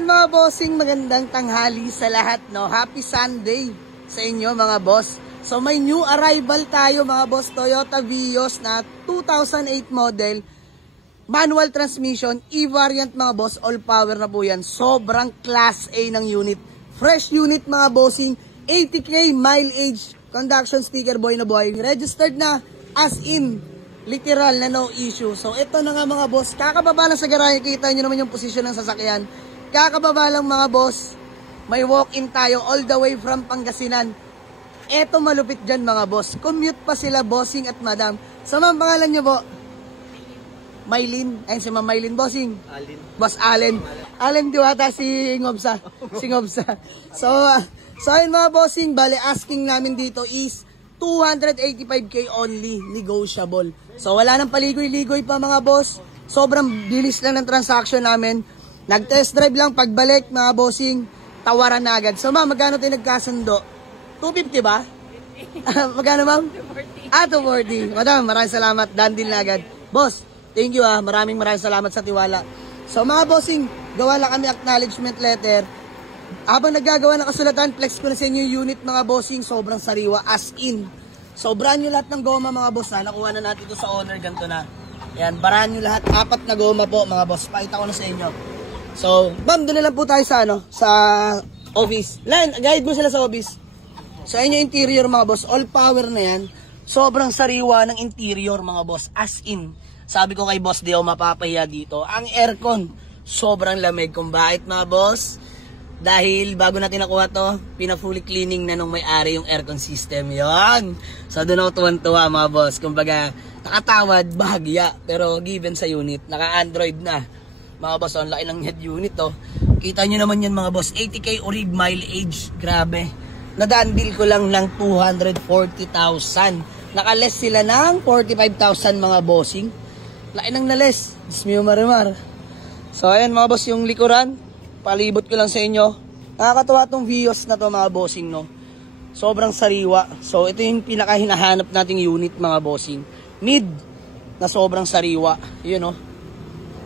ayun mga bossing, magandang tanghali sa lahat, no? Happy Sunday sa inyo mga boss. So may new arrival tayo mga boss, Toyota Vios na 2008 model, manual transmission, e-variant mga boss, all power na po yan. Sobrang class A ng unit. Fresh unit mga bossing, 80k mileage, conduction sticker boy na boy. Registered na as in, literal na no issue. So ito na nga mga boss, kakababa lang sa garahe, kita nyo naman yung posisyon ng sasakyan. Kakababa lang mga boss, may walk-in tayo all the way from Pangasinan. Eto malupit dyan mga boss, commute pa sila bossing at madam. Sa mga pangalan nyo po? Maylin. Ayun si Ma'am Maylin bossing. Alin. Boss Allen. Allen Diwata si Ngobsa. Si Ngobsa. So ayun mga bossing, bale asking namin dito is 285k only, negotiable. So wala nang paligoy-ligoy pa mga boss. Sobrang bilis lang ng transaction namin. Nag-test drive lang, pagbalik mga bossing, tawaran na agad. So ma'am, magkano tayo nagkasundo? 250 ba? Magkano ma'am? 240. 240. Madam, maraming salamat. Done deal na agad. Boss, thank you Maraming salamat sa tiwala. So mga bossing, gawa lang kami acknowledgement letter. Habang naggagawa ng kasulatan, flex ko na sa inyo yung unit mga bossing, sobrang sariwa as in. So brand new lahat ng goma mga boss na. Nakuha na natin ito sa owner, ganito na. Ayan, brand new lahat, 4 na goma po mga boss. Pakita ko na sa inyo. So, ma'am, doon na lang po tayo sa sa office. Len, guide mo sila sa office. So ayun yung interior mga boss, all power na yan. Sobrang sariwa ng interior mga boss, as in. Sabi ko kay boss, di ako mapapahiya dito. Ang aircon, sobrang lamig. Kung bakit mga boss? Dahil bago natin nakuha to, pina-fully cleaning na nung may-ari yung aircon system. Yon. So doon ako tuwan-tuwa mga boss. Kumbaga, nakatawad, bahagya. Pero given sa unit, naka-Android na. Mga boss, ang laki ng head unit to. Kita nyo naman yan mga boss, 80k orig mileage. Grabe. Nadaan-deal ko lang ng 240,000. Nakales sila ng 45,000 mga bossing. Laki ng nales. Dismiyo marimar. So ayan mga boss, yung likuran, palibot ko lang sa inyo. Nakakatawa tong Vios na to mga bossing, no? Sobrang sariwa. So ito yung pinaka-hinahanap nating unit mga bossing. Mid na sobrang sariwa. Yun, no?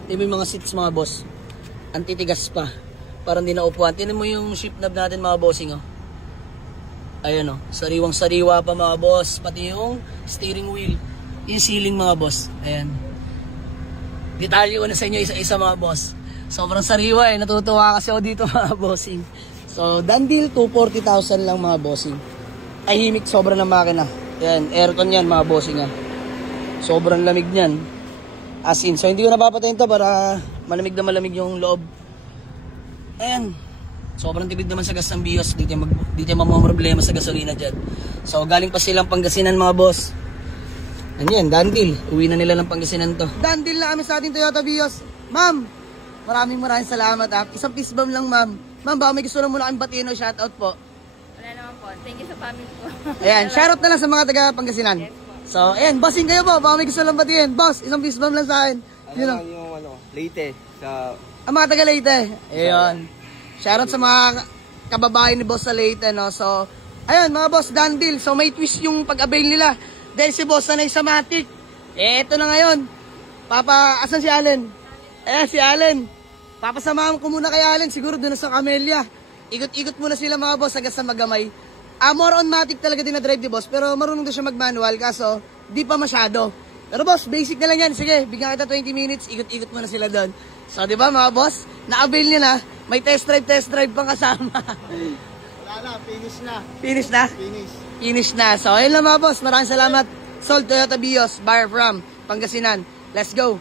Ito yung mga seats mga boss. Antitigas pa. Parang di na upuan. Tinan mo yung shift knob natin mga bossing, oh. Ayan o, sariwang-sariwa pa mga boss. Pati yung steering wheel. Yung ceiling mga boss. Ayan. Detalye ko na sa inyo isa-isa mga boss. Sobrang sariwa eh. Natutuwa kasi ako dito mga bossing. So, done deal, 240,000 lang mga bossing. Tahimik, sobrang ng makina. Ayan, aircon yan mga bossing. Sobrang lamig niyan. As in, so hindi ko napapatayin to para malamig na malamig yung loob. Ayan. Sobrang tipid naman sa gas ng Vios. Di tayo mamamroblema sa gasolina dyan. So galing pa silang Pangasinan mga boss. Ano yan, done deal. Uwi na nila ng Pangasinan to. Done deal na kami sa ating Toyota Vios. Ma'am, maraming salamat Isang peace bomb lang ma'am. Ma'am, baka may gusto lang muna kami batiin o shoutout po. Wala naman po. Thank you sa family po. Ayan, shoutout na lang sa mga taga Pangasinan. Yes, so ayan, bossing kayo po. Baka may gusto lang batiin. Boss, isang peace bomb lang sa akin. Ano yung Leyte sa... Ang mga taga Leyte. Ayun. Shoutout sa mga kababayan ni boss sa Leyte, no? So, ayun mga boss, done deal. So, may twist yung pag-avail nila. Dahil si boss sanay sa Matic. Eto na ngayon. Asan si Allen? Ayan, si Allen. Papasamahan ko muna kay Allen. Siguro doon sa Camellia. Ikot-ikot muna sila mga boss hanggang sa Magamay. More on Matic talaga din na drive ni boss. Pero marunong doon siya mag-manual. Kaso, di pa masyado. Pero boss, basic na lang yan. Sige, bigyan kita 20 minutes. Ikot-ikot muna sila doon. So, di ba mga boss? Na-avail niya na. May test drive pang kasama. Wala na, finish na. Finish na? Finish na. So, ayun lang mga boss. Maraming salamat. Sold Toyota Vios, buyer from Pangasinan. Let's go.